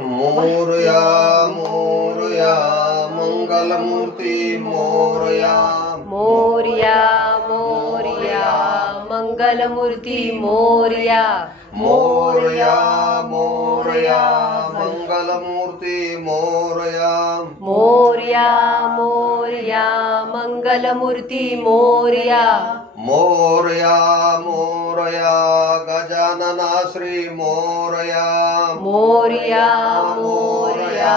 मोरया मोरया मंगलमूर्ति मोरया मोरया मोरया मंगलमूर्ति मोरया मोरया मोरया मंगलमूर्ति मोरया मोरया मोरया मंगलमूर्ति मोरया मोरया मोरया गजानना श्री मोरया मोरया मोरया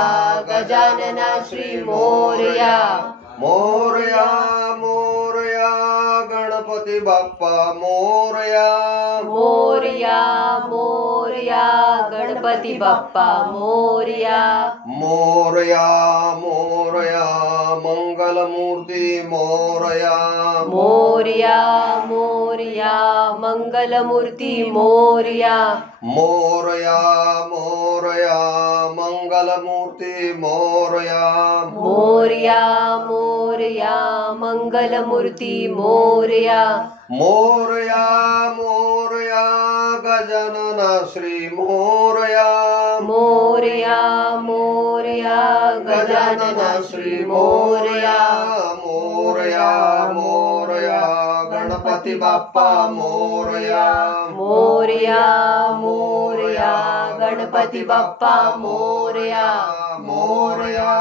गजानना श्री मोरया मोरया मोरया गणपती बाप्पा मोरया मोरया मोरया गणपती बाप्पा मोरया मोरया मोरया मंगलमूर्ति मोरया मोरया मोरया मंगलमूर्ति मोरया मोरया मोरया मंगलमूर्ति मोरया मोरया मोरया मंगलमूर्ति मोरया मोरया मोरया गजानना श्री मोरया मोरया मोरया गजानना श्री मोरया मोरया मोरया गणपती बाप्पा मोरया मोरया मोरया गणपती बाप्पा मोरया मोरया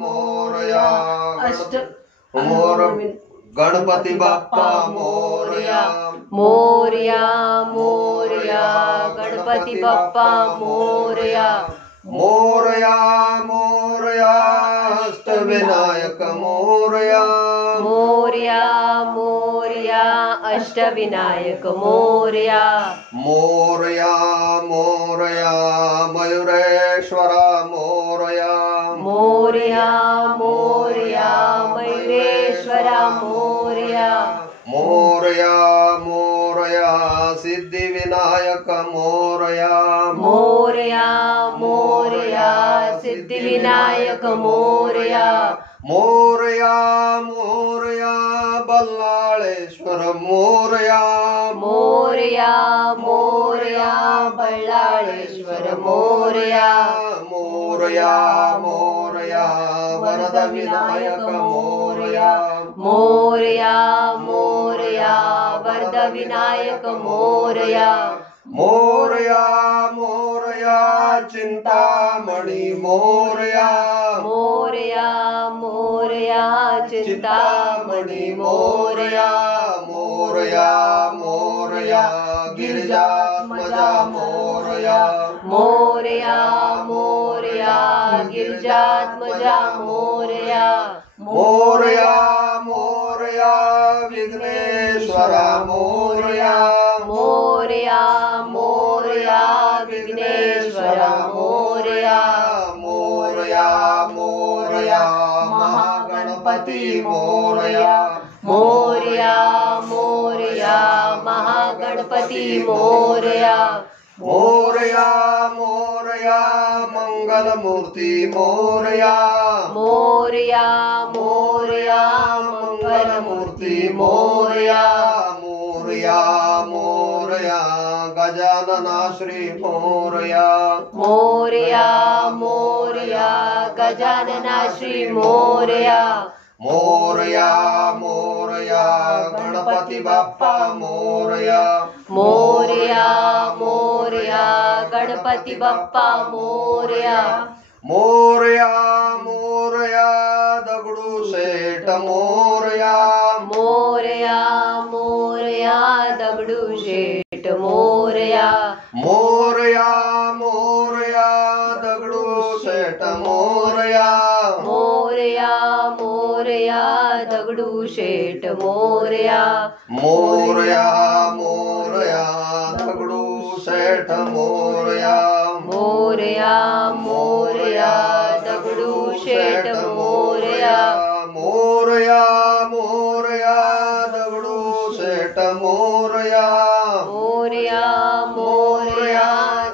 मोरया अष्ट मोर गणपती बाप्पा मोरया मोरया मोरया गणपती बाप्पा मोरया मोरया मोरया अष्टविनायक मोरया मोरया मोरया अष्टविनायक मोरया मोरया मोरया मयूरेश्वरा मोरया मोरया मोरया मयूरेश्वरा मोरया मोरया मोरया सिद्धिविनायक मोरया मोरया मोरया सिद्धिविनायक मोरया मोरया मोरया बल्लाळेश्वर मोरया मोरया मोरया बल्लाळेश्वर मोरया मोरया मोरया वरद विनायक मोरया मोरया मोरया वरद विनायक मोरया मोरया मोरया चिंतामणी मोरया मोरया मोरया चिंतामणी मोरया मोरया मोरया गिरिजात्मजा मोरया मोरया मोरया गिरिजात्मजा मोरया मोरया मोरया विघ्नेश्वरा मोरया मोरया मोरया विघ्नेश्वरा मोरया मोरया मोरया महागणपती मोरया मोरया मोरया महागणपती मोरया मोरया मोरया मंगलमूर्ति मोरया मोरया मोरया मंगलमूर्ति मोरया मोरया मोरया गजानना श्री मोरया मोरया मोरया गजानना श्री मोरया मोरया मोरया गणपती बाप्पा मोरया मोरया मोरया गणपती बाप्पा मोरया मोरया मोरया दगडू शेठ मोरया मोरया मोरया दगडूशेठ मोरया मोरया मोरया दगडू शेठ मोरया मोरया मोरया दगडूशेठ मोरया मोरया मोरया दगडू शेठ मोरया मोरया मोरया दगडूशेठ मोरया मोरया मोरया दगडू शेठ मोरया मोरया मोरया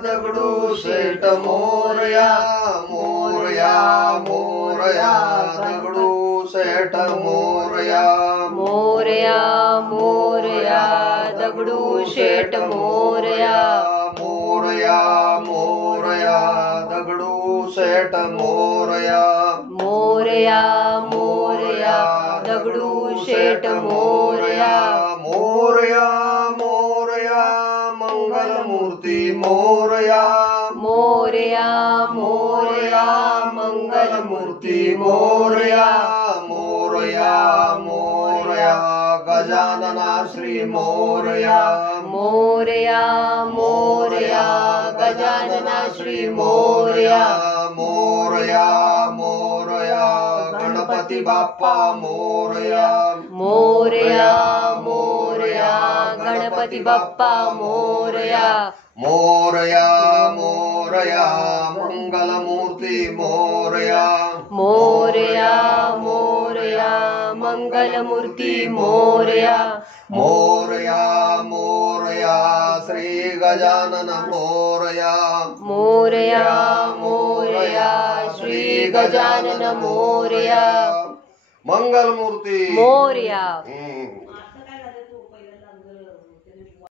दगडू शेठ मोरया मोरया मोरया दगडू शेठ मोरया मोरया मोरया दगडूशेठ मोरया मोरया मोरया दगडू शेठ मोरया मोरया मोरया दगडूशेठ मोरया मोरया मोरया मंगलमूर्ती मोरया मोरया मोरया मंगलमूर्ती मोरया मोरया मोरया गजानना श्री मोरया मोरया मोरया गजानना श्री मोरया मोरया मोरया गणपती बाप्पा मोरया मोरया मोरया गणपती बाप्पा मोरया मोरया मोरया मंगलमूर्ती मोरया मोरया मोरया मंगलमूर्ती मोरया मोरया मोरया श्री गजानन मोरया मोरया मोरया श्री गजानन मोरया मंगलमूर्ती मोरया हम्म.